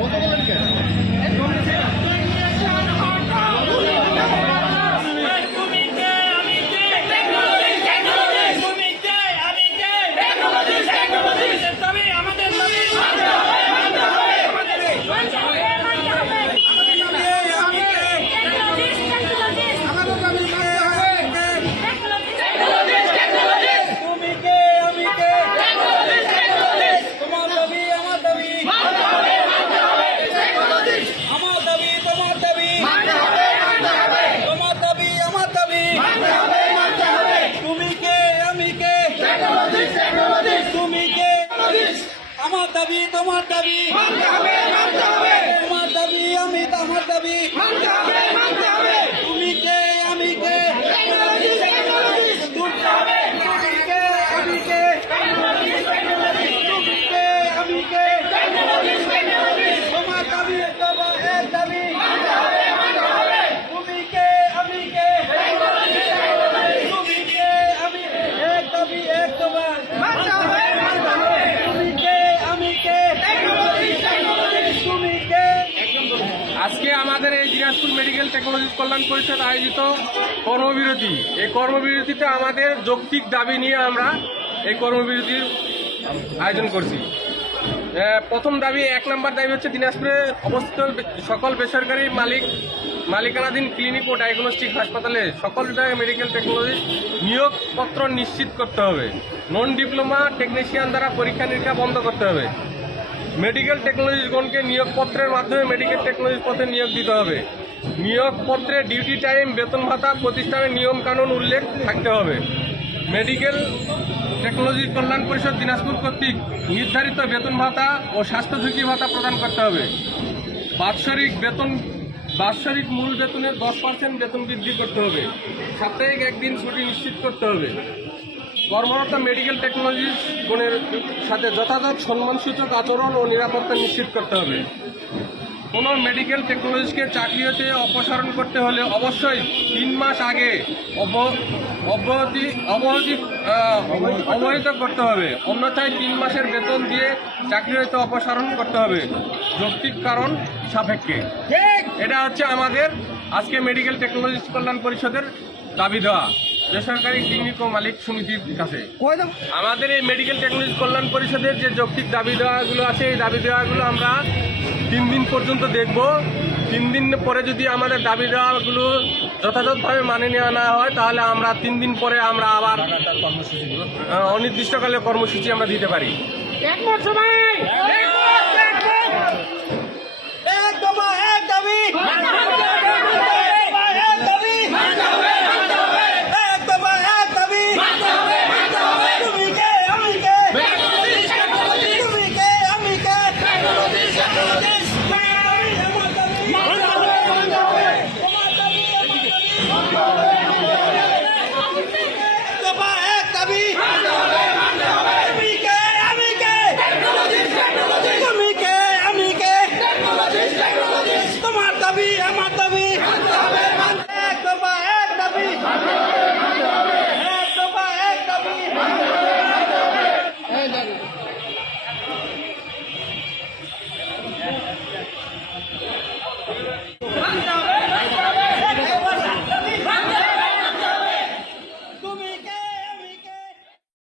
Vamos, vamos. আমার দাবি তোমার দাবি। তোমার দাবি আমি আমার দাবি তুমি কে আমি কে তুমি কে আমি কে তুমি কে আমি কে তোমার দাবি তোমার এক দাবি তুমি কে আমি কে তুমি কে আমি এক দাবি এক তোমার তুমি কে আমি কে তুমি কে আজকে আমাদের এই দিনাজপুর টেকনোলজি কল্যাণ পরিষদ আয়োজিত কর্মবিরতি। এই কর্মবিরতিতে আমাদের যৌক্তিক দাবি নিয়ে আমরা এই কর্মবিরতির আয়োজন করছি। প্রথম দাবি, এক নম্বর দাবি হচ্ছে দিনাজপুরে অবস্থিত সকল বেসরকারি মালিক, মালিকানাধীন ক্লিনিক ও ডায়াগনস্টিক হাসপাতালে সকল বিভাগে মেডিকেল টেকনোলজি নিয়োগপত্র নিশ্চিত করতে হবে। নন ডিপ্লোমা টেকনিশিয়ান দ্বারা পরীক্ষা নিরীক্ষা বন্ধ করতে হবে। মেডিকেল টেকনোলজিগণকে নিয়োগপত্রের মাধ্যমে মেডিকেল টেকনোলজি পথে নিয়োগ দিতে হবে। নিয়োগপত্রে ডিউটি টাইম বেতন ভাতা, প্রতিষ্ঠানের নিয়ম কানুন উল্লেখ থাকতে হবে। মেডিকেল টেকনোলজি কল্যাণ পরিষদ দিনাজপুর কর্তৃক নির্ধারিত বেতন ভাতা ও স্বাস্থ্য ঝুঁকি ভাতা প্রদান করতে হবে। বাৎসরিক বেতন, বাৎসরিক মূল বেতনের দশ পার্সেন্ট বেতন বৃদ্ধি করতে হবে। সাপ্তাহিক একদিন ছুটি নিশ্চিত করতে হবে। কর্মরত মেডিকেল টেকনোলজি গুণের সাথে যথাযথ সম্মানসূচক আচরণ ও নিরাপত্তা নিশ্চিত করতে হবে। কোনো মেডিকেল টেকনোলজিকে চাকরি হতে অপসারণ করতে হলে অবশ্যই তিন মাস আগে অব্যাহতি অবহিত আহ, অবহিত করতে হবে। অন্যথায় তিন মাসের বেতন দিয়ে চাকরি হতে অপসারণ করতে হবে। যৌক্তিক কারণ সাপেক্ষে। এটা হচ্ছে আমাদের আজকে মেডিকেল টেকনোলজি কল্যাণ পরিষদের দাবি দেওয়া। বেসরকারি ক্লিনিক ও মালিক সমিতির কাছে। আমাদের এই মেডিকেল টেকনোলজি কল্যাণ পরিষদের যে যৌক্তিক দাবি দেওয়াগুলো আছে এই দাবি দেওয়াগুলো আমরা তিন দিন পর্যন্ত দেখব। তিন দিন পরে যদি আমাদের দাবি দেওয়াগুলো যথাযথভাবে মানে নেওয়া না হয় তাহলে আমরা তিন দিন পরে আমরা আবার অনির্দিষ্টকালে কর্মসূচি আমরা দিতে পারি। দাবি আমার